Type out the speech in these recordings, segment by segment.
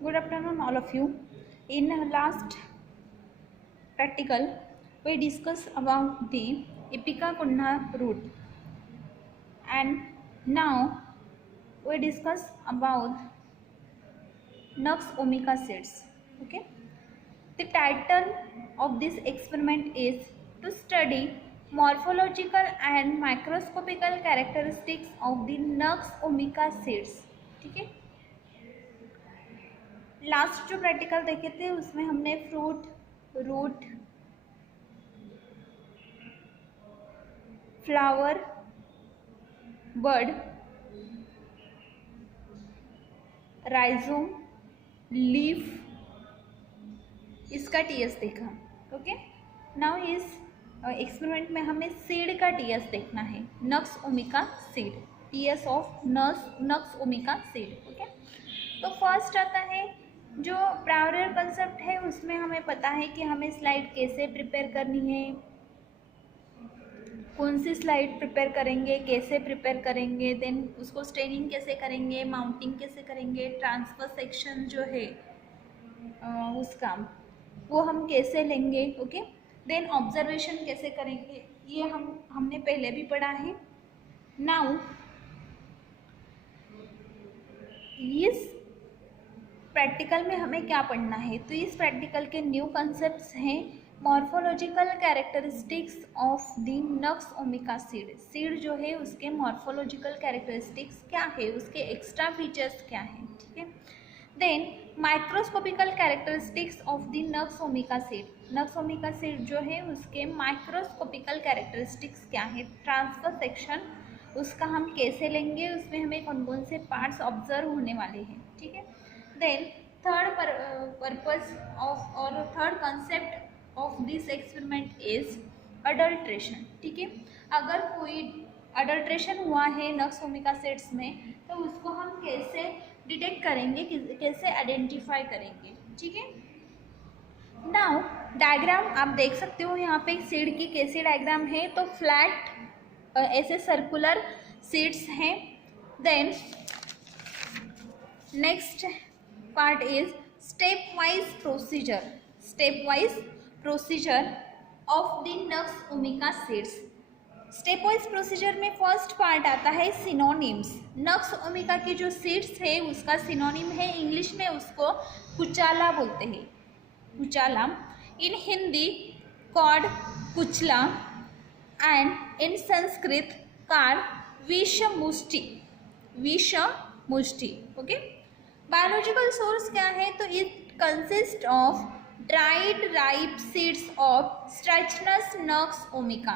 Good afternoon, all of you. In last practical, we discussed about the Epicacunda root, and now we discuss about Nux vomica seeds. Okay. The title of this experiment is to study morphological and microscopical characteristics of the Nux vomica seeds. ठीक है. Last जो practical देखे थे उसमें हमने fruit, root, flower, bird, rhizome, leaf, इसका TS देखा. Okay. Now इस एक्सपेरिमेंट में हमें सीड का टीएस देखना है. Nux vomica seed, TS of nux vomica seed. Okay. तो फर्स्ट आता है जो प्रायोरियर कंसेप्ट है, उसमें हमें पता है कि हमें स्लाइड कैसे प्रिपेयर करनी है, कौन सी स्लाइड प्रिपेयर करेंगे, कैसे प्रिपेयर करेंगे, देन उसको स्टेनिंग कैसे करेंगे, माउंटिंग कैसे करेंगे, ट्रांसफर सेक्शन जो है उसका वो हम कैसे लेंगे. ओके. देन ऑब्जर्वेशन कैसे करेंगे, ये हमने पहले भी पढ़ा है. नाउ इस प्रैक्टिकल में हमें क्या पढ़ना है, तो इस प्रैक्टिकल के न्यू कंसेप्ट्स हैं morphological characteristics of the nux vomica seed. Seed जो है उसके मॉर्फोलॉजिकल कैरेक्टरिस्टिक्स क्या है, उसके एक्स्ट्रा फीचर्स क्या हैं. ठीक है. Then microscopical characteristics of the nux vomica seed. Nux vomica seed जो है उसके माइक्रोस्कोपिकल कैरेक्टरिस्टिक्स क्या है, ट्रांसफर सेक्शन उसका हम कैसे लेंगे, उसमें हमें कौन कौन से पार्ट्स ऑब्जर्व होने वाले हैं. ठीक है. देन थर्ड पर्पस ऑफ और third concept of this experiment is adulteration. ठीक है. अगर कोई अडल्ट्रेशन हुआ है नक्स ओमिका सीड्स में तो उसको हम कैसे डिटेक्ट करेंगे, कैसे आइडेंटिफाई करेंगे. ठीक है. नाउ डायग्राम आप देख सकते हो, यहाँ पे सीड की कैसी डायग्राम है, तो फ्लैट ऐसे सर्कुलर सीड्स हैं. Then next part is stepwise procedure of the Nux vomica seeds. Stepwise procedure में फर्स्ट पार्ट आता है सिनोनिम्स. नक्स ओमिका की जो सीड्स है उसका सिनोनिम है, इंग्लिश में उसको कुचाला बोलते हैं, कुचाला. In Hindi called kuchla and in Sanskrit कार विषमुष्टि. ओके. बायोलॉजिकल सोर्स क्या है, तो it consist of dried ripe seeds of strychnos nux vomica.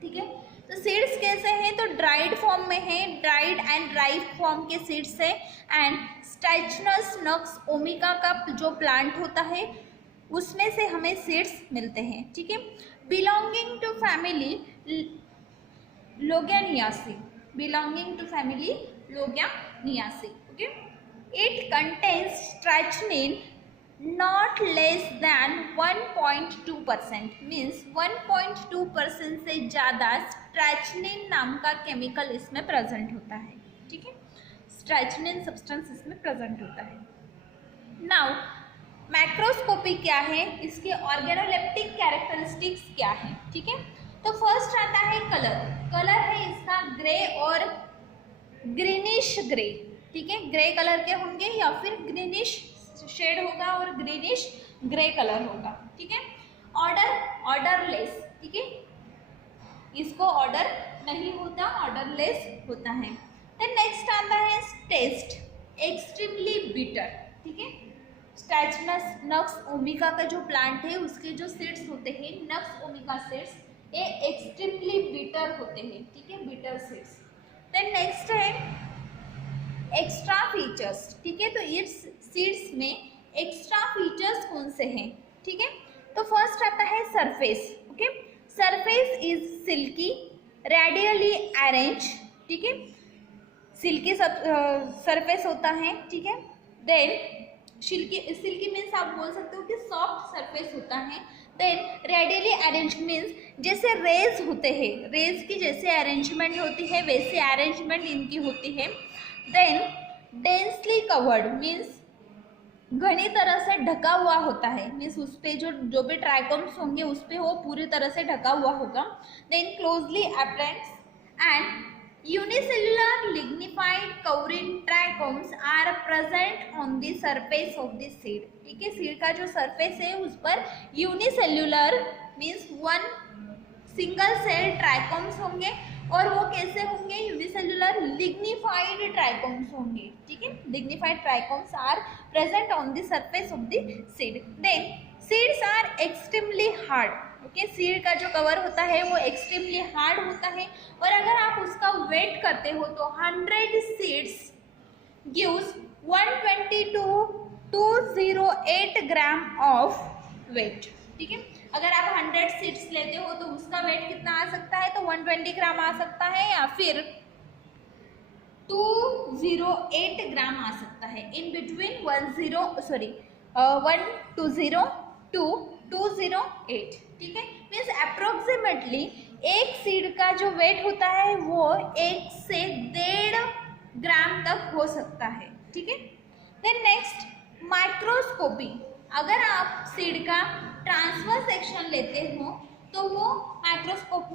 ठीक है. तो सीड्स कैसे हैं, तो ड्राइड फॉर्म में है, ड्राइड एंड राइप फॉर्म के सीड्स है. एंड स्ट्रैचनस नक्स ओमिका का जो प्लांट होता है उसमें से हमें सीड्स मिलते हैं. ठीक है. Belonging to family loganiaceae, Loganiaceae. Okay. It contains strychnine not less than 1.2%, means 1.2% से ज़्यादा स्ट्रैचनिन नाम का केमिकल इसमें प्रेजेंट होता है. ठीक है. स्ट्रैचनिन सब्सटेंस इसमें प्रेजेंट होता है. नाउ मैक्रोस्कोपी क्या है, इसके ऑर्गेनोलेप्टिक कैरेक्टरिस्टिक्स क्या है. ठीक है. तो फर्स्ट आता है कलर है इसका ग्रे और ग्रीनिश ग्रे. ठीक है. ग्रे कलर के होंगे या फिर ग्रीनिश शेड होगा और ग्रीनिश ग्रे कलर होगा. ठीक है. ऑर्डरलेस. ठीक है. इसको ऑर्डर नहीं होता, ऑर्डरलेस होता है. देन नेक्स्ट आता है टेस्ट, एक्सट्रीमली बिटर. ठीक है. स्ट्रैचनस नक्स ओमिका का जो प्लांट है उसके जो सीड्स होते हैं नक्स ओमिका सीड्स, ये एक्सट्रीमली बिटर होते हैं. ठीक है. Bitter seeds. देन नेक्स्ट है एक्स्ट्रा फीचर्स. ठीक है. तो इस सीड्स में एक्स्ट्रा फीचर्स कौन से हैं. ठीक है. तो फर्स्ट आता है surface. Okay. Surface is silky radially arrange. ठीक है. सिल्की सरफेस होता है. ठीक है. देन सिल्की मीन्स आप बोल सकते हो कि सॉफ्ट सरफेस होता है. देन रेडियली अरेंज मीन्स जैसे रेज होते हैं, रेज की जैसे अरेंजमेंट होती है वैसे अरेंजमेंट इनकी होती है. देन डेंसली कवर्ड मीन्स घनी तरह से ढका हुआ होता है, मीन्स उस पे जो भी ट्राइकोम्स होंगे उस पे वो पूरी तरह से ढका हुआ होगा। Then closely appressed and unicellular lignified covering trichomes are present on the surface of the seed. ठीक है, सीड का जो सरफेस है उस पर unicellular means one single cell trichomes होंगे और वो कैसे होंगे, यूनिसेल्युलर लिग्निफाइड ट्राइकोम्स होंगे। ठीक है, lignified trichomes are present on the surface of the seed. Then seeds are extremely hard. Okay, seed का जो कवर होता है वो एक्सट्रीमली हार्ड होता है और अगर आप उसका वेट करते हो तो 100 seeds gives 120 to 208 gram of weight. ठीक है, अगर आप 100 सीड्स लेते हो तो उसका वेट कितना आ सकता है, तो 120 ग्राम आ सकता है या फिर 208 ग्राम आ सकता है। In between 120 to 208। ठीक है, मीन्स अप्रोक्सीमेटली एक सीड का जो वेट होता है वो 1 से 1.5 ग्राम तक हो सकता है। ठीक है, देन नेक्स्ट माइक्रोस्कोपी। अगर आप सीड का ट्रांसफर सेक्शन लेते हो तो वो माइक्रोस्कोप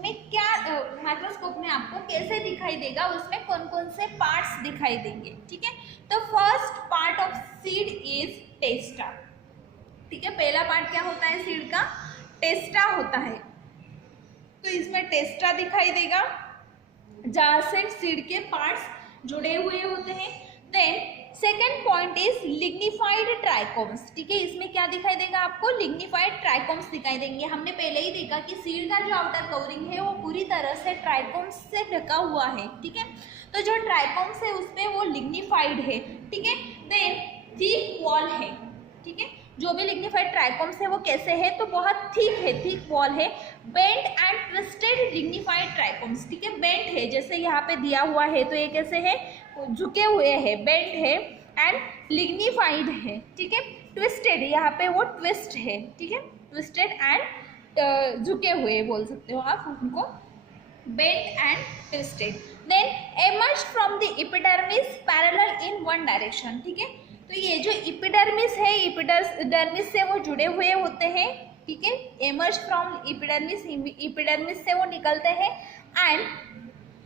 में आपको कैसे दिखाई देगा, उसमें कौन कौन से पार्ट्स दिखाई देंगे। ठीक है, तो first part of seed is testa. ठीक है, पहला पार्ट क्या होता है सीड का, टेस्टा होता है। तो इसमें टेस्टा दिखाई देगा जहाँ से सीड के पार्ट्स जुड़े हुए होते हैं। Then second point is lignified trichomes. ठीक है, इसमें क्या दिखाई देगा आपको, लिग्निफाइड ट्राइकोम्स दिखाई देंगे। हमने पहले ही देखा कि सीड का जो आउटर कवरिंग है वो पूरी तरह से ट्राइकोम्स से ढका हुआ है। ठीक है, तो जो ट्राइकोम्स है उसपे वो लिग्निफाइड है। ठीक है, देन थिक वॉल है। ठीक है, जो भी लिग्निफाइड ट्राइकोम्स है वो कैसे है, तो बहुत थिक है, थिक वॉल है। Bent and twisted lignified trichomes. ठीक है, बेंट है जैसे यहाँ पे दिया हुआ है तो ये कैसे है, झुके हुए है, बेंट है एंड लिग्निफाइड है। ठीक है, ट्विस्टेड यहाँ पे वो ट्विस्ट है। ठीक है, ट्विस्टेड एंड झुके हुए बोल सकते हो आप उनको, bent and twisted. Then emerge from the epidermis parallel in one direction. ठीक है, तो ये जो एपिडर्मिस है, एपिडर्मिस से वो जुड़े हुए होते हैं। ठीक है, एमर्ज फ्रॉम एपिडर्मिस, एपिडर्मिस से वो निकलते हैं and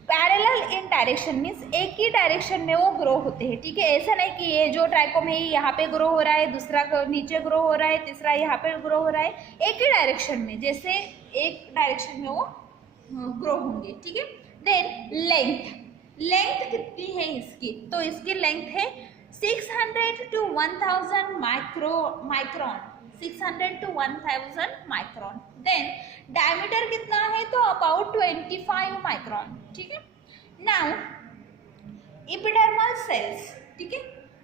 parallel in direction means एक ही डायरेक्शन में वो ग्रो होते हैं। ठीक है, ऐसा नहीं कि ये जो ट्राइकोम है यहाँ पे ग्रो हो रहा है, दूसरा नीचे ग्रो हो रहा है, तीसरा यहाँ पे ग्रो हो रहा है, एक ही डायरेक्शन में, जैसे एक डायरेक्शन में वो ग्रो होंगे। ठीक है, देन लेंथ कितनी है इसकी, तो इसकी लेंथ है 600 to 1000 micron, 600 to 1000 micron. Then diameter कितना है, तो अबाउट 25 माइक्रोन। ठीक है, नाउ एपिडर्मल सेल्स। ठीक है,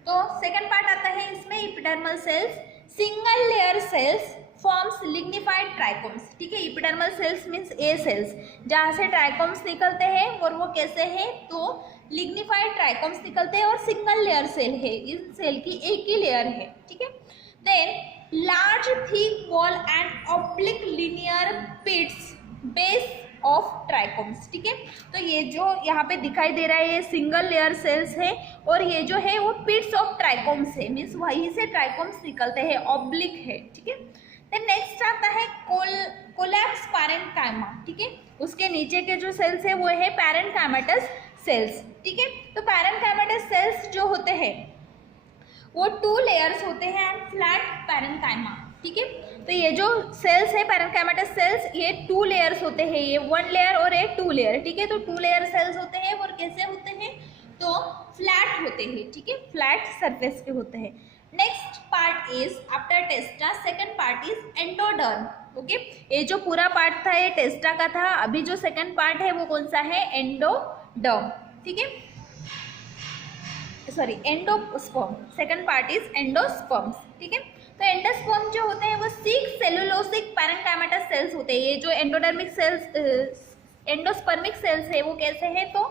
तो सेकंड पार्ट आता है इसमें epidermal cells. Single layer cells forms lignified trichomes. ठीक है, epidermal cells means a cells जहाँ से ट्राइकोम्स निकलते हैं और वो कैसे है, तो लिग्निफाइड ट्राइकोम्स निकलते हैं और सिंगल लेयर सेल है, इस सेल की एक ही लेयर है। ठीक है, then large thick wall and oblique linear pits base of trichomes. ठीक है, तो ये जो यहाँ पे दिखाई दे रहा है ये सिंगल लेयर सेल्स है और ये जो है वो पिट्स ऑफ ट्राइकोम्स है, मीन्स वहीं से ट्राइकोम्स निकलते हैं, ऑब्लिक है। ठीक है, देन नेक्स्ट आता है कोलैप्स पैरेन्काइमा। ठीक है, उसके नीचे के जो सेल्स है वो है पैरेन्काइमेटस सेल्स। ठीक है, तो पैरेन्काइमेटस सेल्स जो होते हैं वो 2 लेयर्स होते हैं एंड फ्लैट पैरेन्काइमा। ठीक है, तो ये जो सेल्स है पैरेन्काइमेटस सेल्स ये 2 लेयर्स होते हैं, ये 1 लेयर और एक 2 लेयर। ठीक है, तो 2 लेयर सेल्स होते हैं और कैसे होते हैं, तो फ्लैट होते हैं। ठीक है, फ्लैट सरफेस के होते हैं। Next part is after टेस्टा, second part is endoderm. Okay, ये जो पूरा पार्ट था ये टेस्टा का था, अभी जो सेकंड पार्ट है वो कौन सा है, एंडोडर्म। ठीक है, sorry endosperm, second part is endosperms. ठीक है, तो एंडोस्पर्म जो होते हैं वो 6 सेलुलोसिक पैरेन्काइमेटस सेल्स होते हैं। ये जो एंडोडर्मिक सेल्स एंडोस्पर्मिक सेल्स है वो कैसे है, तो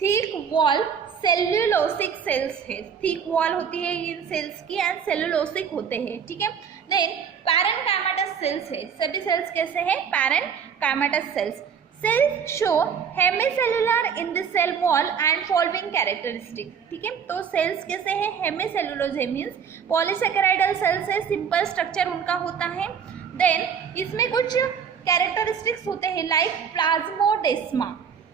थिक वॉल सेल्यूलोसिक सेल्स है, थिक वॉल होती है इन सेल्स की एंड सेल्यूलोसिक होते हैं। ठीक है, देन पैरेन्काइमेटस सेल्स है, सभी सेल्स कैसे है, parenchymatous cells. Cells show hemicellular in the cell wall and following characteristic. ठीक है, तो सेल्स कैसे है, हेमिसेलुलोज है मीन्स पॉलीसेकेराइडल सेल्स है, सिंपल स्ट्रक्चर उनका होता है। देन इसमें कुछ कैरेक्टरिस्टिक्स होते हैं लाइक प्लाज्मोडेस्मा।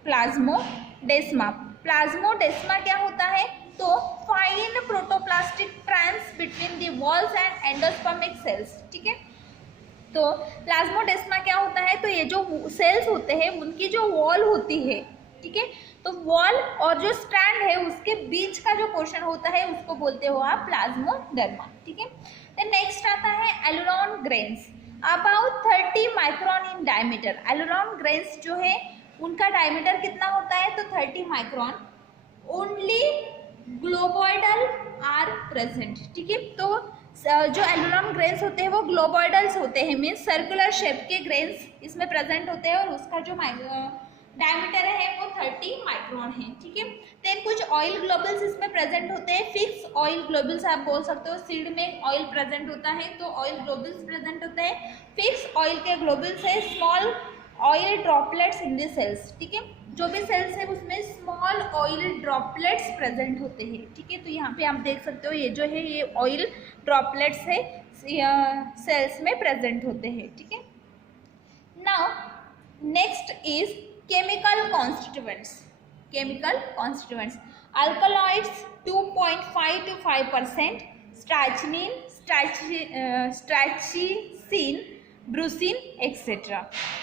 प्लाज्मोडेस्मा प्लाज्मोडेस्मा क्या होता है, तो fine protoplastic strands between the walls and endospermic cells. ठीक है, तो प्लाज्मोडेस्मा क्या होता है, तो ये जो सेल्स होते हैं उनकी जो वॉल होती है, ठीक है, तो वॉल और जो स्ट्रैंड है उसके बीच का जो पोर्शन होता है उसको बोलते हो आप प्लाज्मोडर्मा। ठीक है, देन नेक्स्ट आता है aleurone grains about 30 micron in diameter. Aleurone grains जो है उनका डायमीटर कितना होता है, तो 30 micron. Only globoidal are present. ठीक है, तो जो एलुरोन ग्रेन्स होते हैं वो ग्लोबोइडल्स होते हैं मीन्स सर्कुलर शेप के ग्रेन्स इसमें प्रेजेंट होते हैं और उसका जो डायमीटर है वो 30 माइक्रोन है। ठीक है, देन कुछ ऑयल ग्लोबल्स इसमें प्रेजेंट होते हैं, फिक्स ऑयल ग्लोबल्स आप बोल सकते हो। सीड में ऑयल प्रेजेंट होता है तो ऑयल ग्लोबल्स प्रेजेंट होते हैं। फिक्स ऑयल के ग्लोबल्स है small oil droplets in the cells. ठीक है, जो भी सेल्स है उसमें स्मॉल ऑयल ड्रॉपलेट्स प्रेजेंट होते हैं। ठीक है, तो यहाँ पे आप देख सकते हो ये जो है ये ऑयल ड्रॉपलेट्स है सेल्स में प्रेजेंट होते हैं। ठीक है, now next is chemical constituents. Chemical constituents alkaloids 2.5 to 5%, strychnine, strychnicine, brucine etcetera.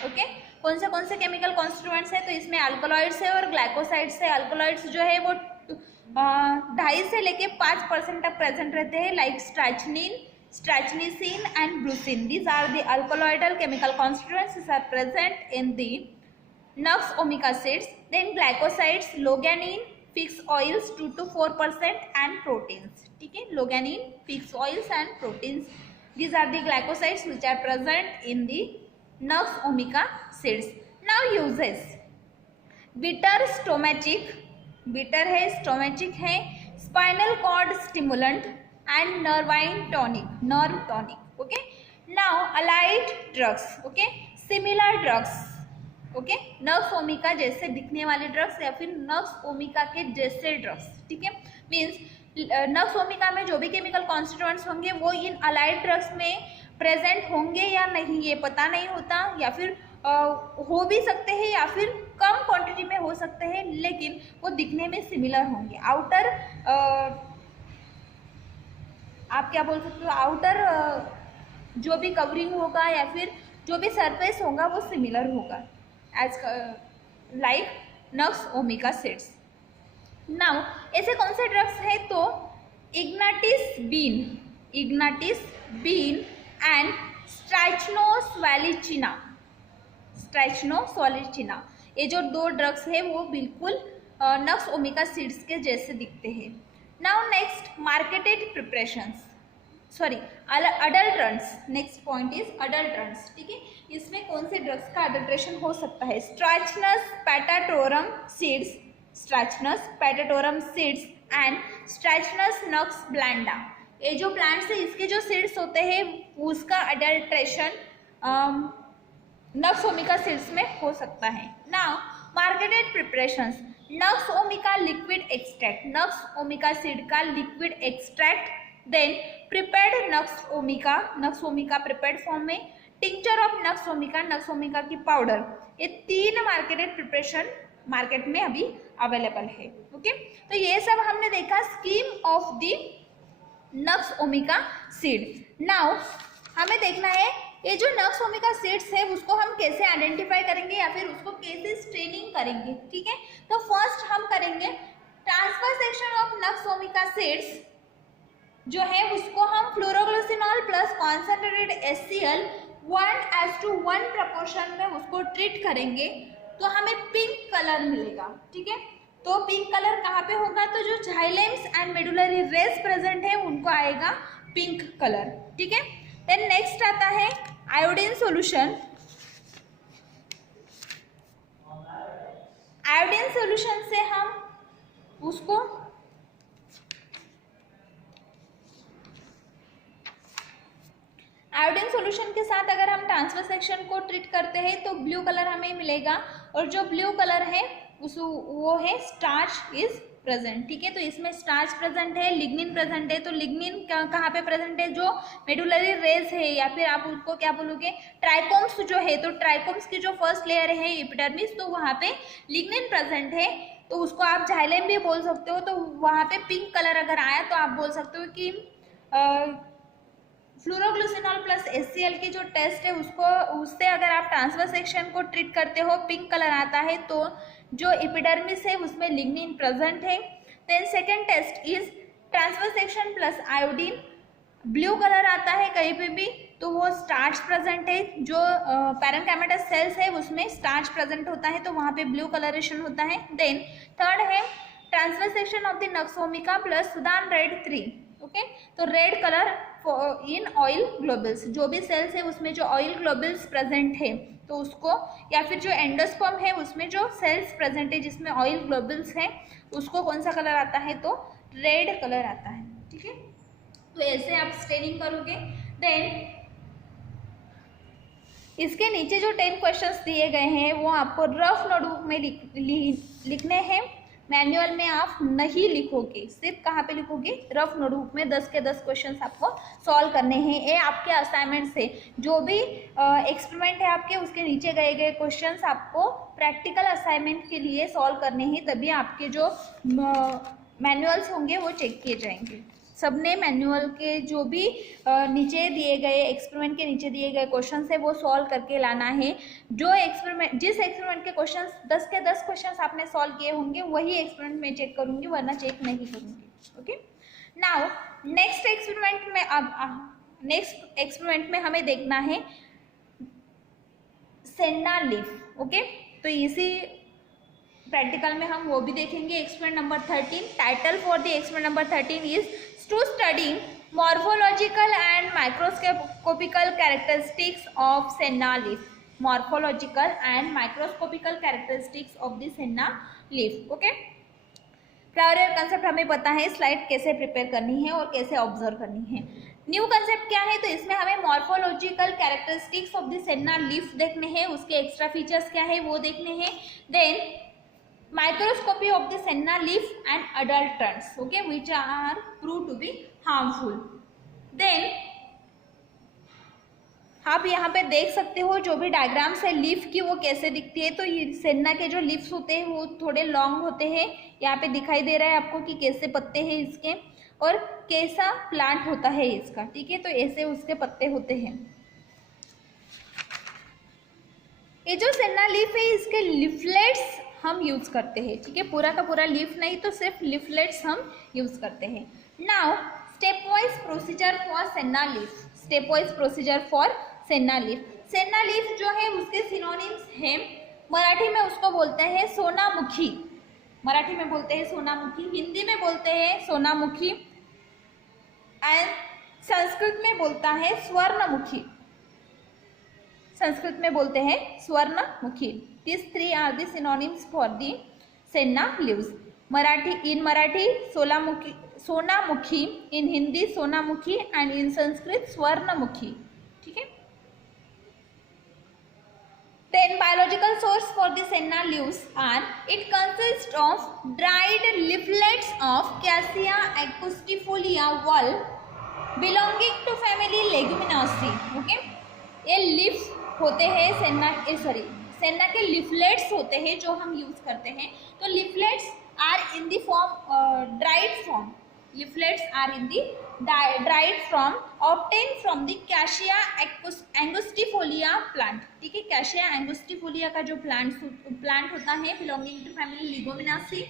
Okay, कौन से केमिकल कॉन्स्टिट्यूएंट्स है, तो इसमें अल्कलॉइड्स है और ग्लाइकोसाइड्स है। अल्कलॉइड्स जो है वो 2.5 से लेके 5% तक प्रेजेंट रहते हैं like strychnine, strychnicine and brucine. These are the alkaloidal chemical constituents are present in the nux vomica seeds. Then glycosides loganin, fix oils 2 to 4% and proteins. ठीक है, loganin, fix oils and proteins, these are the glycosides which are present in the Nux vomica seeds. Now uses bitter stomachic, bitter है stomachic है, spinal cord stimulant and nervine tonic, nerve tonic. Okay, now allied drugs, okay, similar drugs, okay, nux vomica जैसे दिखने वाले drugs या फिर नक्स ओमिका के जैसे drugs. ठीक है, मीन्स नक्स ओमिका में जो भी केमिकल कॉन्स्टिट्यूएंट्स होंगे वो इन अलाइड ड्रग्स में प्रेजेंट होंगे या नहीं ये पता नहीं होता, या फिर हो भी सकते हैं या फिर कम क्वांटिटी में हो सकते हैं, लेकिन वो दिखने में सिमिलर होंगे। आउटर आप क्या बोल सकते हो, आउटर जो भी कवरिंग होगा या फिर जो भी सरफेस होगा वो सिमिलर होगा एज लाइक नक्स ओमिका सीड्स। नाउ ऐसे कौन से ड्रग्स है, तो इग्नाटिस बीन एंड स्ट्रैचनोसोलिचिना, ये जो 2 ड्रग्स है वो बिल्कुल नक्स ओमिका सीड्स के जैसे दिखते हैं। Now next marketed preparations, sorry adulterants. Next point is adulterants. ठीक है, इसमें कौन से ड्रग्स का अडल्ट्रेशन हो सकता है, स्ट्रैचनस पैटाटोरम सीड्स, स्ट्रैचनस पैटाटोरम सीड्स एंड स्ट्रैचनस नक्स ब्लैंडा। ये जो प्लांट्स है इसके जो सीड्स होते हैं उसका अडल्ट्रेशन नक्स ओमिका सीड्स में हो सकता है। नाउ मार्केटेड प्रिपरेशंस, नक्स ओमिका लिक्विड एक्सट्रैक्ट, नक्स ओमिका सीड का लिक्विड एक्सट्रैक्ट, देन प्रिपेयर्ड नक्स ओमिका प्रिपेयर्ड फॉर्म में, टिंचर ऑफ नक्स ओमिका की पाउडर। ये 3 मार्केटेड प्रिपरेशन मार्केट में अभी अवेलेबल है। ओके, तो ये सब हमने देखा scheme of the nux vomica seed. Now हमें देखना है ये जो नक्स ओमिका सीड्स है उसको हम कैसे आइडेंटिफाई करेंगे या फिर उसको कैसे स्ट्रेनिंग करेंगे। ठीक है, तो फर्स्ट हम करेंगे transfer section of nux vomica seeds जो है उसको हम phloroglucinol plus concentrated HCl 1:1 proportion में उसको ट्रीट करेंगे तो हमें पिंक कलर मिलेगा। ठीक है, तो पिंक कलर कहाँ पे होगा, तो जो जाइलेम्स एंड मेडुलरी रेस प्रेजेंट है उनको आएगा पिंक कलर। ठीक है, देन नेक्स्ट आता है आयोडीन सॉल्यूशन। आयोडीन सॉल्यूशन से हम उसको आयोडीन सोल्यूशन के साथ अगर हम ट्रांसफर सेक्शन को ट्रीट करते हैं तो ब्लू कलर हमें मिलेगा, और जो ब्लू कलर है वो है स्टार्च इज प्रेजेंट। ठीक है, तो इसमें स्टार्च प्रेजेंट है, लिग्निन प्रेजेंट है। तो लिग्निन कहाँ पे प्रेजेंट है? जो मेडुलरी रेस है, या फिर आप उसको क्या बोलोगे, ट्राइकोम्स जो है, तो ट्राइकोम्स की जो फर्स्ट लेयर है एपिडर्मिस, तो वहाँ पे लिग्निन प्रेजेंट है। तो उसको आप जाइलम भी बोल सकते हो। तो वहाँ पे पिंक कलर अगर आया तो आप बोल सकते हो कि फ्लोरोग्लिसरॉल प्लस HCl की जो टेस्ट है उससे अगर आप ट्रांसफर सेक्शन को ट्रीट करते हो, पिंक कलर आता है, तो जो एपिडर्मिस है उसमें लिग्निन प्रेजेंट है। Then second test is transfer section plus iodine, blue colour आता है कहीं पे भी, तो वो स्टार्च प्रेजेंट है। जो पैरेन्काइमेटस सेल्स है उसमें स्टार्च प्रेजेंट होता है, तो वहाँ पे ब्लू कलरेशन होता है। देन थर्ड है transfer section of the nux vomica plus Sudan red 3। Okay, तो red colour in oil globules, जो भी सेल्स है उसमें जो ऑयल ग्लोबल्स प्रेजेंट है तो उसको, या फिर जो एंडोस्पर्म है उसमें जो सेल्स प्रेजेंट है जिसमें ऑयल ग्लोबल्स है उसको कौन सा कलर आता है? तो रेड कलर आता है। ठीक है, तो ऐसे आप स्टेनिंग करोगे। देन इसके नीचे जो 10 क्वेश्चंस दिए गए हैं वो आपको रफ नोटबुक में लिखने हैं, मैनुअल में आप नहीं लिखोगे। सिर्फ कहाँ पे लिखोगे? रफ नोटबुक में 10 के 10 क्वेश्चंस आपको सॉल्व करने हैं। ये आपके असाइनमेंट से जो भी एक्सपेरिमेंट है आपके, उसके नीचे गए गए क्वेश्चंस आपको प्रैक्टिकल असाइनमेंट के लिए सॉल्व करने हैं, तभी आपके जो मैनुअल्स होंगे वो चेक किए जाएंगे। सबने मैनुअल के जो भी नीचे दिए गए एक्सपेरिमेंट के नीचे दिए गए क्वेश्चन है वो सॉल्व करके लाना है। जो एक्सपेरिमेंट, जिस एक्सपेरिमेंट के क्वेश्चन 10 के 10 क्वेश्चन आपने सॉल्व किए होंगे वही एक्सपेरिमेंट में चेक करूंगी, वरना चेक नहीं करूंगी। ओके, नाउ नेक्स्ट एक्सपेरिमेंट में, अब नेक्स्ट एक्सपेरिमेंट में हमें देखना है सेन्ना लीफ। ओके, तो इसी प्रैक्टिकल में हम वो भी देखेंगे। Experiment number 13, title for the experiment number 13 is to study morphological and microscopical characteristics of senna leaf. Morphological and microscopical characteristics of the senna leaf. Okay, prior concept हमें पता है, स्लाइड कैसे प्रिपेयर करनी है और कैसे ऑब्जर्व करनी है। न्यू कंसेप्ट क्या है? तो इसमें हमें morphological characteristics of the senna leaf देखने हैं, उसके एक्स्ट्रा फीचर्स क्या है वो देखने हैं। Then microscopy of the senna leaf and adulterants, okay, which are proved to be harmful. Then आप यहाँ पे देख सकते हो जो भी डायग्राम्स है लीफ की वो कैसे दिखती है। तो ये सेन्ना के जो लीव्स होते हैं वो थोड़े लॉन्ग होते हैं, यहाँ पे दिखाई दे रहा है आपको कि कैसे पत्ते हैं इसके और कैसा प्लांट होता है इसका। ठीक है, तो ऐसे उसके पत्ते होते हैं। ये जो सेन्ना लीफ है इसके लीफलेट्स हम यूज करते हैं। ठीक है, पूरा का पूरा लीफ नहीं, तो सिर्फ लीफलेट्स हम यूज करते हैं। Now step wise procedure for senna leaf. Step wise procedure for senna leaf. Senna leaf जो है उसके सिनोनिम्स हैं, मराठी में उसको बोलते हैं सोनामुखी, मराठी में बोलते हैं सोनामुखी, हिंदी में बोलते हैं सोनामुखी, एंड संस्कृत में बोलता है स्वर्णमुखी, संस्कृत में बोलते हैं Swarnamukhi. These three are the synonyms for the senna leaves. In Marathi Sonamukhi, in Hindi Sonamukhi, and in Sanskrit Swarnamukhi. ठीक है, then biological source for the senna leaves are, it consists of dried leaflets of Cassia angustifolia wall belonging to family Leguminosae। Okay, ये leaf होते हैं senna के leaflets होते हैं जो हम यूज करते हैं। तो leaflets are in the form dried form, leaflets are in the dried form obtain from the cassia angustifolia plant. ठीक है, कैशिया एंगुस्टिफोलिया का जो प्लांट होता है बिलोंगिंग टू फैमिली लिगोमिनासी,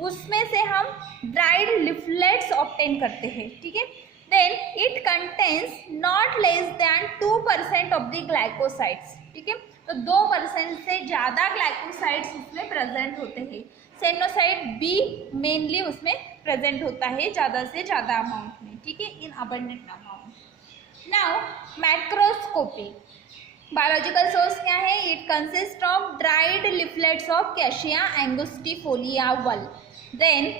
उसमें से हम ड्राइड लिफलेट्स ऑब्टेन करते हैं। ठीक है, then it contains not less than 2% of the glycosides। ठीक है, तो 2% से ज़्यादा ग्लाइकोसाइड्स उसमें प्रेजेंट होते हैं। सेनोसाइड बी मेनली उसमें प्रेजेंट होता है ज़्यादा से ज़्यादा अमाउंट में। ठीक है, in abundant amount. Now macroscopy, biological source क्या है? It consist of dried leaflets of cassia angustifolia Vahl. Then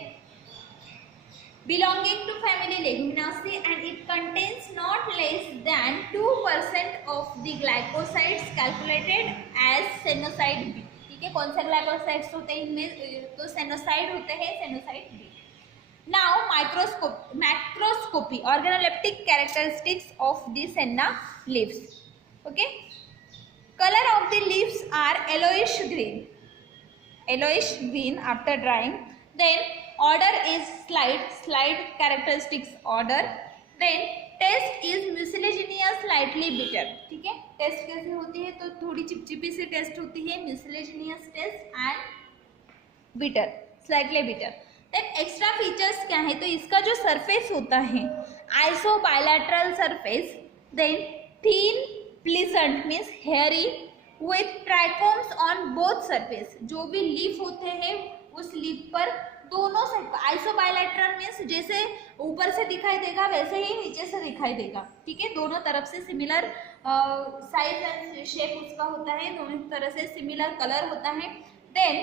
belonging to family Leguminosae and it contains not less than 2% of the glycosides calculated as sennoside B. ठीक है, कौन से glycosides होते हैं इनमें? तो सेनोसाइड होते हैं, sennoside B. Now macroscopy organoleptic characteristics of the senna leaves. Okay, colour of the leaves are yellowish green after drying. Then order is slide characteristics order. Then taste is mucilaginous slightly bitter. ठीक है, test कैसे होती है? तो थोड़ी चिपचिपी से test होती है, mucilaginous test and bitter, slightly bitter. Then extra features क्या है? तो इसका जो सरफेस होता है iso bilateral surface, then thin pleasant means hairy with trichomes on both surface। जो भी लीफ होते हैं उस लीफ पर दोनों साइड पर, आइसोबायलैटरल मीन्स जैसे ऊपर से दिखाई देगा वैसे ही नीचे से दिखाई देगा। ठीक है, दोनों तरफ से सिमिलर साइज एंड शेप उसका होता है, दोनों तरह से सिमिलर कलर होता है। देन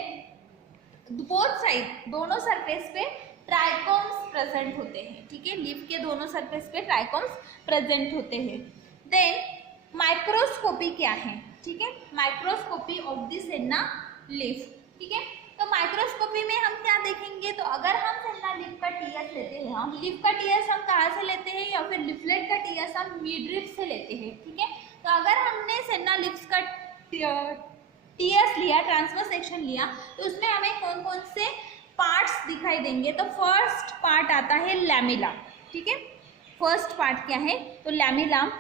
बोथ साइड, दोनों सरफेस पे ट्राइकोम्स प्रेजेंट होते हैं। ठीक है, लीफ के दोनों सरफेस पे ट्राइकोम्स प्रेजेंट होते हैं। देन माइक्रोस्कोपी क्या है? ठीक है, microscopy of the senna leaf. ठीक है, तो माइक्रोस्कोपी में हम क्या देखेंगे? तो अगर हम सेन्ना लीफ का टीएस लेते हैं, हम लीफ का टीएस हम कहाँ से लेते हैं, या फिर लीफलेट का टीएस हम मिडरिप से लेते हैं। ठीक है, तो अगर हमने सेन्ना लीव्स का टीएस लिया, ट्रांसवर्स सेक्शन लिया, तो उसमें हमें कौन कौन से पार्ट्स दिखाई देंगे? तो फर्स्ट पार्ट आता है लैमिला। ठीक है, फर्स्ट पार्ट क्या है? तो लैमिला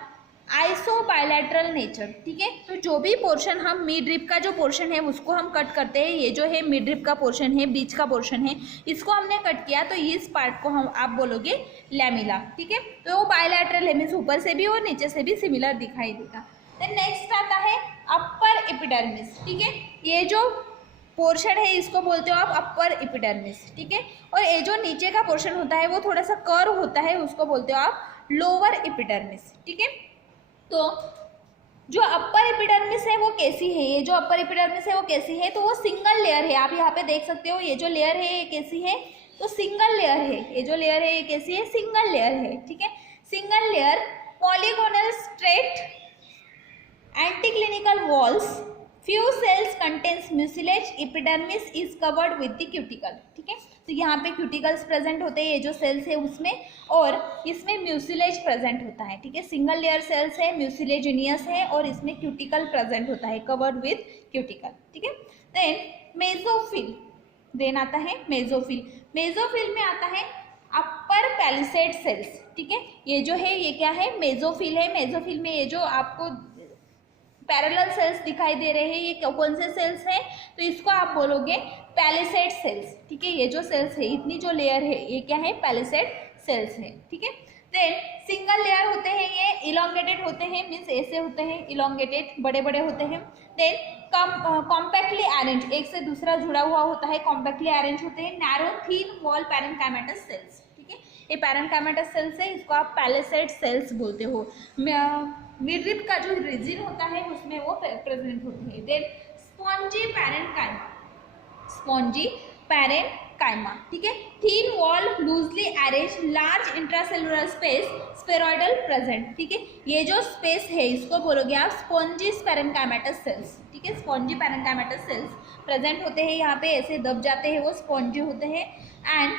आइसो बायलैटरल नेचर। ठीक है, तो जो भी पोर्शन हम मिड रिप का जो पोर्शन है उसको हम कट करते हैं, ये जो है मिड रिप का पोर्शन है, बीच का पोर्शन है, इसको हमने कट किया तो इस पार्ट को हम आप बोलोगे लैमिला। ठीक है, तो वो बायलैटरल है मीन्स ऊपर से भी और नीचे से भी सिमिलर दिखाई देगा। देन नेक्स्ट आता है अपर एपिडर्मिस। ठीक है, ये जो पोर्शन है इसको बोलते हो आप अपर एपिडर्मिस। ठीक है, और ये जो नीचे का पोर्शन होता है वो थोड़ा सा कर्व होता है, उसको बोलते हो आप लोअर एपिडर्मिस। ठीक है, तो जो अपर एपिडर्मिस है वो कैसी है? ये जो अपर एपिडर्मिस है वो कैसी है? तो वो सिंगल लेयर है। आप यहाँ पे देख सकते हो ये जो लेयर है ये कैसी है? तो सिंगल लेयर है। ये जो लेयर है ये कैसी है? सिंगल लेयर है। ठीक है, single layer, polygonal straight anticlinal walls, few cells contains mucilage, epidermis is covered with the cuticle. ठीक है, तो यहाँ पे क्यूटिकल्स प्रेजेंट होते हैं, ये जो सेल्स है उसमें, और इसमें म्यूसिलेज प्रेजेंट होता है। ठीक है, सिंगल लेयर सेल्स है, म्यूसिलेजिनियस है, और इसमें क्यूटिकल प्रेजेंट होता है, कवर्ड विद क्यूटिकल। ठीक है, देन मेसोफिल, देन आता है मेसोफिल। मेसोफिल में आता है अपर पैलिसेड सेल्स। ठीक है, ये जो है ये क्या है? मेसोफिल है। मेसोफिल में ये जो आपको पैरेलल सेल्स दिखाई दे रहे हैं ये कौन से सेल्स हैं? तो इसको आप बोलोगे पैलिसेड सेल्स। ठीक है, ये जो सेल्स है, इतनी जो लेयर है ये क्या है? पैलिसेड सेल्स है। ठीक है, देन सिंगल लेयर होते हैं, ये इलोंगेटेड होते हैं, मीन्स ऐसे होते हैं, इलोंगेटेड, बड़े बड़े होते हैं। देन कॉम्पैक्टली अरेंज, एक से दूसरा जुड़ा हुआ होता है, कॉम्पैक्टली अरेंज होते हैं। नैरो थीन वॉल पैरेन्काइमेटस सेल्स। ठीक है, ये पैरेन्काइमेटस सेल्स है, इसको आप पैलिसेड सेल्स बोलते हो। मिडरिप का जो रीजन होता है उसमें वो प्रेजेंट होते हैं। Then spongy parenchyma, spongy parenchyma. ठीक है, thin wall loosely arrange, large intracellular space, spheroidal present. ठीक है, ये जो स्पेस है इसको बोलोगे आप स्पॉन्जी पैरेन्काइमेटस सेल्स। ठीक है, स्पॉन्जी पैरेन्काइमेटस सेल्स प्रेजेंट होते हैं, यहाँ पे ऐसे दब जाते हैं, वो स्पॉन्जी होते हैं, एंड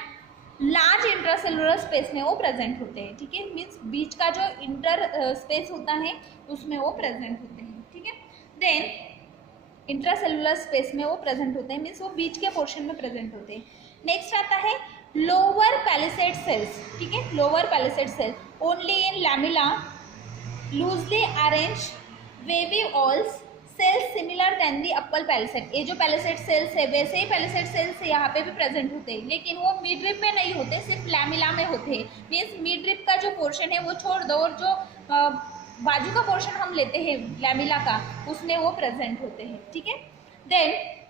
लार्ज इंट्रासेलुलर स्पेस में वो प्रेजेंट होते हैं। ठीक है, मीन्स बीच का जो इंटर स्पेस होता है उसमें वो प्रेजेंट होते हैं। ठीक है, देन इंट्रासेलुलर स्पेस में वो प्रेजेंट होते हैं, मीन्स वो बीच के पोर्शन में प्रेजेंट होते हैं। नेक्स्ट आता है लोअर पैलिसेड सेल्स। ठीक है, lower palisade cells only in lamella, loosely arrange wavy walls, cells similar then the upper palisade. ये जो पैलिसेड सेल्स है वैसे ही पैलिसेड सेल्स यहाँ पे भी प्रेजेंट होते हैं, लेकिन वो मिड रिप में नहीं होते, सिर्फ लैमिला में होते हैं। मीन्स मिड रिप का जो पोर्शन है वो छोड़ दो, और जो बाजू का पोर्शन हम लेते हैं लैमिला का उसमें वो प्रेजेंट होते हैं। ठीक है, देन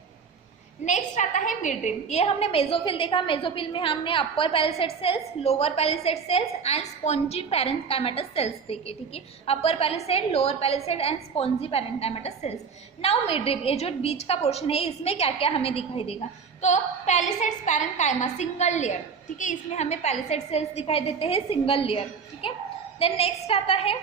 नेक्स्ट आता है मिडरिप। ये हमने मेसोफिल देखा, मेसोफिल में हमने upper palisade cells, lower palisade cells and spongy parenchymatous cells देखे। ठीक है, upper palisade, lower palisade and spongy parenchymatous cells. Now midrib, ये जो बीच का पोर्शन है इसमें क्या क्या हमें दिखाई देगा? तो पैलिसेड्स पैरेन्काइमा सिंगल लेयर, ठीक है, इसमें हमें पैलिसेड सेल्स दिखाई देते हैं सिंगल लेयर, ठीक है। देन नेक्स्ट आता है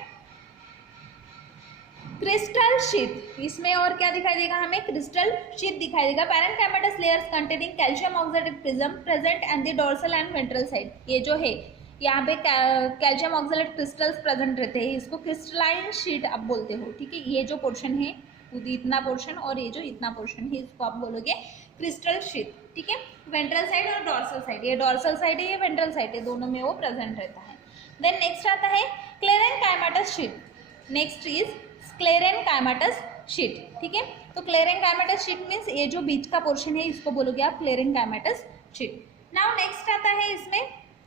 क्रिस्टल शीथ, इसमें और क्या दिखाई देगा हमें, क्रिस्टल शीथ दिखाई देगा। Parenchymatous layers containing calcium oxide prism present and the dorsal and ventral side, ये जो है यहाँ पे कैल्शियम ऑक्साइड क्रिस्टल्स प्रेजेंट रहते हैं, इसको क्रिस्टलाइन शीट आप बोलते हो, ठीक है। ये जो पोर्शन है इतना पोर्शन और ये जो इतना पोर्शन है इसको आप बोलोगे क्रिस्टल शीट, ठीक है। वेंट्रल साइड और डोर्सल साइड, ये डोर्सल साइड है ये वेंट्रल साइड है, दोनों में वो प्रेजेंट रहता है। देन नेक्स्ट आता है क्लेरेन्काइमेटस शीट, नेक्स्ट इज क्लेरेन्काइमेटस शीट, ठीक है। तो क्लेरेन्काइमेटस शीट मीन्स ये जो बीच का पोर्शन है इसको बोलोगे आप क्लेरेन्काइमेटस शीट। नाउ नेक्स्ट आता है इसमें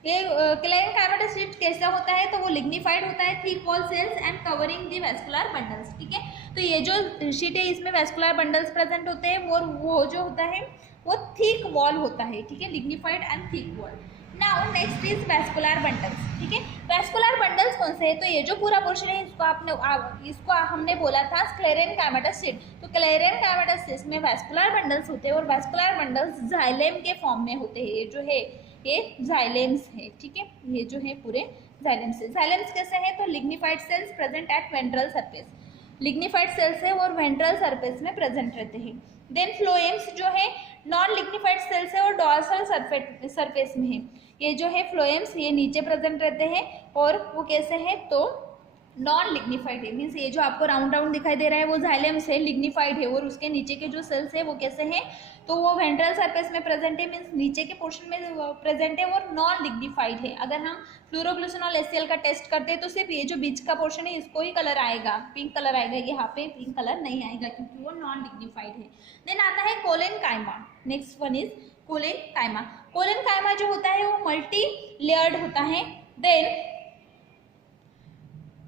ये क्लेरेन्काइमेटस शीट कैसा होता है, तो वो लिग्निफाइड होता है, thick wall cells and covering the vascular bundles, ठीक है। तो ये जो शीट है इसमें वेस्कुलर बंडल्स प्रेजेंट होते हैं और वो जो होता है वो थिक वॉल होता है, ठीक है, lignified and thick wall. Now next is vascular bundles, ठीक है। वेस्कुलर बंडल्स कौन से है, तो ये जो पूरा पोर्शन है इसको हमने बोला था क्लेरेन्काइमेटस शीट, तो क्लेरेन्काइमेटस शीट में वेस्कुलर बंडल्स होते हैं और वेस्कुलर बंडल्स जाइलेम के फॉर्म में होते हैं, ये जो है ये जाइलेम्स है, ठीक है, ये जो है पूरे जाइलेम्स है। जाइलेम्स कैसे है, तो lignified cells present at ventral surface, lignified cells है और वेंट्रल सरफेस में प्रेजेंट रहते हैं। देन फ्लोएम्स जो है नॉन लिग्निफाइड सेल्स है और डॉर्सल सरफेस में है, ये जो है फ्लोएम्स ये नीचे प्रेजेंट रहते हैं और वो कैसे है, तो नॉन लिग्निफाइड है, मीन्स ये जो आपको राउंड राउंड दिखाई दे रहा है वो जाइलेम्स है, लिग्निफाइड है, और उसके नीचे के जो सेल्स है वो कैसे हैं, तो वो वेंट्रल सरफेस में प्रेजेंट है, मीन्स नीचे के पोर्शन में प्रेजेंट है और नॉन लिग्निफाइड है। अगर हम फ्लोरोग्लिसरॉल HCl का टेस्ट करते हैं तो सिर्फ ये जो बीच का पोर्शन है इसको ही कलर आएगा, पिंक कलर आएगा, यहाँ पे पिंक कलर नहीं आएगा क्योंकि वो नॉन लिग्निफाइड है। देन आता है collenchyma, next one is collenchyma. Collenchyma जो होता है वो मल्टी लेयर्ड होता है। Then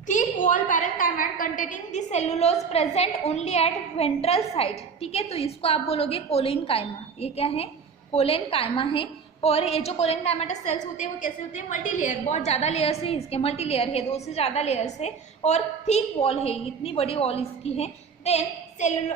thick wall parenchyma containing the cellulose present only at ventral side, ठीक है, तो इसको आप बोलोगे कोलेनकाइमा। ये क्या है, कोलेनकाइमा है। और ये जो कोलेनकाइमेटस सेल्स होते हैं वो कैसे होते हैं, मल्टी लेयर, बहुत ज़्यादा लेयर्स है इसके, मल्टी लेयर है, 2 से ज़्यादा लेयर्स है और थिक वॉल है, इतनी बड़ी वॉल इसकी है। Then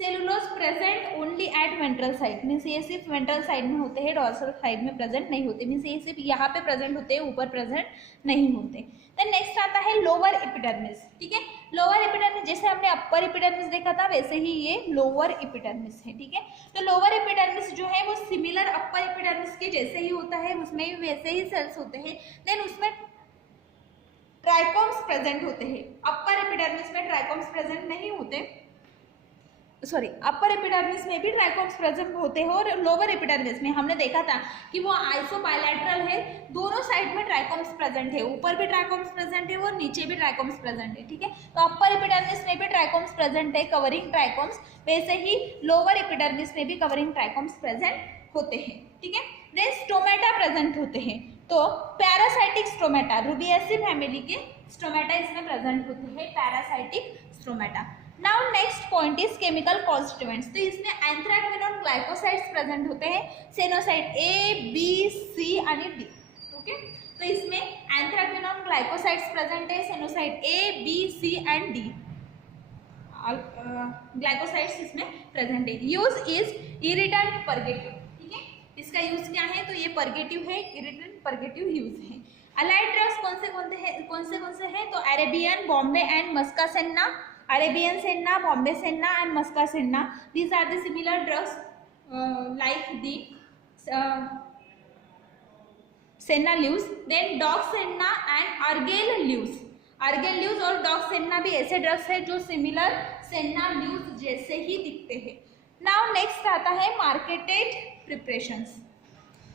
cellulose present only at ventral side, means ये सिर्फ वेंट्रल साइड में होते हैं, डॉर्सल साइड में प्रेजेंट नहीं होते, मीन्स ये सिर्फ यहाँ पे प्रेजेंट होते हैं, ऊपर प्रेजेंट नहीं होते। देन नेक्स्ट आता है लोअर एपिडर्मिस, ठीक है। लोअर एपिडर्मिस जैसे हमने अपर एपिडर्मिस देखा था वैसे ही ये लोअर एपिडर्मिस है, ठीक है। तो लोअर एपिडर्मिस जो है वो सिमिलर अपर एपिडर्मिस के जैसे ही होता है, उसमें भी वैसे ही सेल्स होते हैं। देन उसमें ट्राइकोम्स प्रेजेंट होते हैं, अपर एपिडर्मिस में ट्राइकोम्स प्रेजेंट नहीं होते, सॉरी अपर एपिडर्मिस में भी ट्राइकोम्स प्रेजेंट होते हैं और लोअर एपिडर्मिस में हमने देखा था कि वो आइसोबायलैटरल है, दोनों साइड में ट्राइकोम्स प्रेजेंट है, ऊपर भी ट्राइकोम्स प्रेजेंट है और नीचे भी ट्राइकोम्स प्रेजेंट है, ठीक है। तो अपर एपिडर्मिस में भी ट्राइकोम्स प्रेजेंट है, कवरिंग ट्राइकोम्स, वैसे ही लोअर एपिडर्मिस में भी कवरिंग ट्राइकोम्स प्रेजेंट होते हैं, ठीक है। देन स्टोमेटा प्रेजेंट होते हैं, तो पैरासाइटिक स्टोमेटा, रूबिएसी फैमिली के स्टोमेटा इसमें प्रेजेंट होते हैं, parasitic stomata. Now next point is chemical constituents, तो इसमें एंथ्राक्विनोन ग्लाइकोसाइड्स प्रेजेंट होते हैं, सेनोसाइड A, B, C आणि D, ओके। तो इसमें एंथ्राक्विनोन ग्लाइकोसाइड्स प्रेजेंट है, सेनोसाइड A, B, C and D glycosides इसमें प्रेजेंट है। यूज इज इरिटेंट परगेटिव, ठीक है, इसका यूज क्या है, तो ये परगेटिव है, इरिटेंट परगेटिव यूज है। अलाइड ड्रग्स कौन से हैं, तो Arabian, Bombay and Mecca senna, Arabian senna, Bombay senna and Muscat senna. These are the similar drugs like the senna leaves. Then dog senna and argyle leaves. Argyle leaves और dog senna भी ऐसे drugs है जो similar senna leaves जैसे ही दिखते हैं। Now next आता है marketed preparations,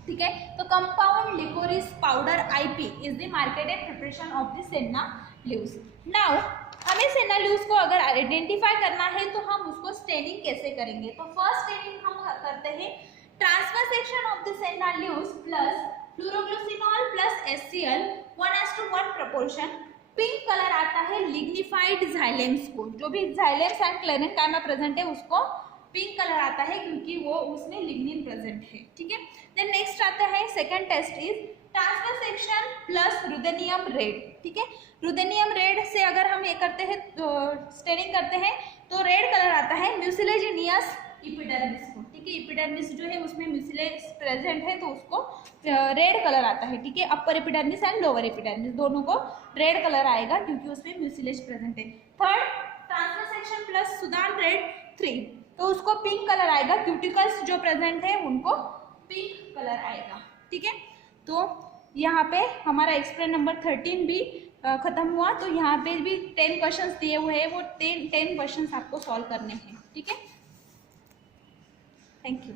ठीक है। तो compound liquorice powder IP is the marketed preparation of the senna leaves. Now हमें सेना ल्यूज को अगर आइडेंटिफाई करना है तो हम उसको स्टेनिंग कैसे करेंगे, तो फर्स्ट स्टेनिंग हम करते हैं transfer section of the senna leaves plus phloroglucinol plus HCl 1:1 proportion. Pink colour आता है लिग्निफाइड जाइलेम्स को, जो भी जाइलेम्स एंड क्लेरेन्काइमा प्रेजेंट है उसको पिंक कलर आता है क्योंकि वो उसमें लिग्निन प्रेजेंट है, ठीक है। देन नेक्स्ट आता है second test is transfer section plus ruthenium red, ठीक है। रुदेनियम रेड से अगर हम ये करते हैं तो स्टेनिंग करते हैं तो रेड कलर आता है म्यूसिलेजिनियस इपिडर्मिस को, ठीक है। इपिडर्मिस जो है उसमें म्यूसिलेज प्रेजेंट है तो उसको रेड कलर आता है, ठीक है। Upper epidermis and lower epidermis दोनों को रेड कलर आएगा क्योंकि उसमें म्यूसिलेज प्रेजेंट है। Third, transverse section plus Sudan red 3, तो उसको पिंक कलर आएगा, क्यूटिकल्स जो प्रेजेंट है उनको पिंक कलर आएगा, ठीक है। तो यहाँ पे हमारा एक्सप्लेन नंबर 13 भी खत्म हुआ। तो यहाँ पे भी 10 क्वेश्चंस दिए हुए हैं, वो 10 क्वेश्चंस आपको सॉल्व करने हैं, ठीक है। Thank you.